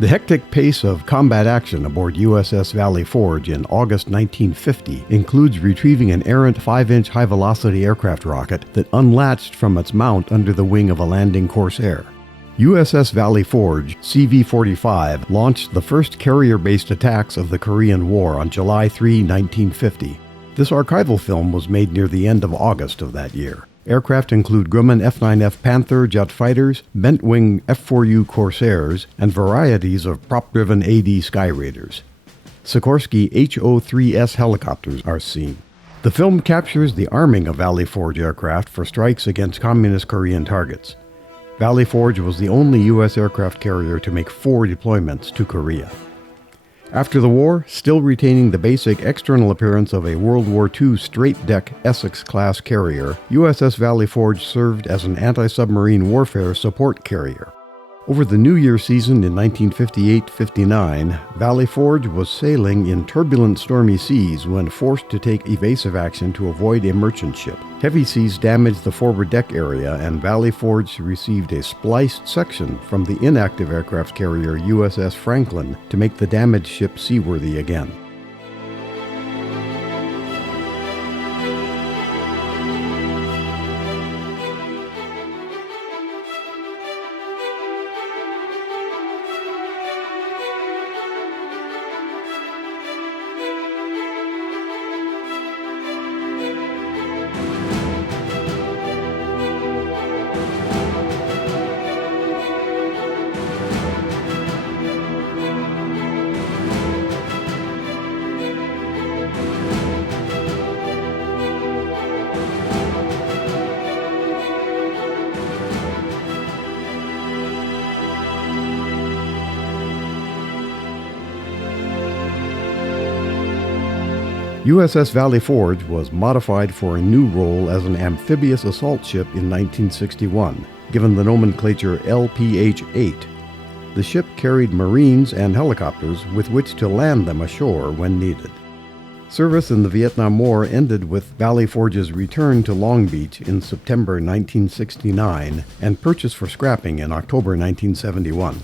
The hectic pace of combat action aboard USS Valley Forge in August 1950 includes retrieving an errant 5-inch high-velocity aircraft rocket that unlatched from its mount under the wing of a landing Corsair. USS Valley Forge CV-45 launched the first carrier-based attacks of the Korean War on July 3, 1950. This archival film was made near the end of August of that year. Aircraft include Grumman F9F Panther jet fighters, bent-wing F4U Corsairs, and varieties of prop-driven AD Skyraiders. Sikorsky HO3S helicopters are seen. The film captures the arming of Valley Forge aircraft for strikes against communist Korean targets. Valley Forge was the only U.S. aircraft carrier to make 4 deployments to Korea. After the war, still retaining the basic external appearance of a World War II straight-deck Essex-class carrier, USS Valley Forge served as an anti-submarine warfare support carrier. Over the New Year season in 1958-59, Valley Forge was sailing in turbulent stormy seas when forced to take evasive action to avoid a merchant ship. Heavy seas damaged the forward deck area, and Valley Forge received a spliced section from the inactive aircraft carrier USS Franklin to make the damaged ship seaworthy again. USS Valley Forge was modified for a new role as an amphibious assault ship in 1961, given the nomenclature LPH-8. The ship carried Marines and helicopters with which to land them ashore when needed. Service in the Vietnam War ended with Valley Forge's return to Long Beach in September 1969 and purchase for scrapping in October 1971.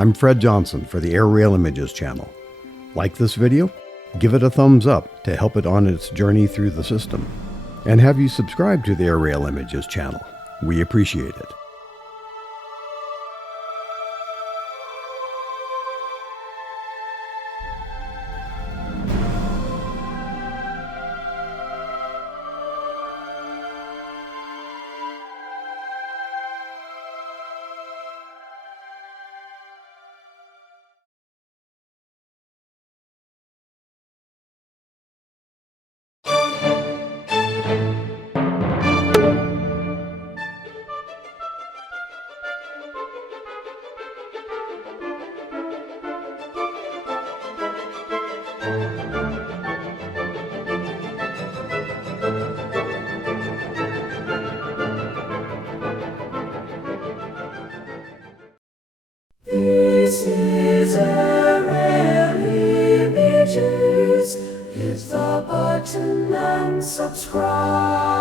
I'm Fred Johnson for the Aerial Images channel. Like this video? Give it a thumbs up to help it on its journey through the system. And have you subscribed to the Aerial Images channel? We appreciate it. This is Aerial Images. Hit the button and subscribe.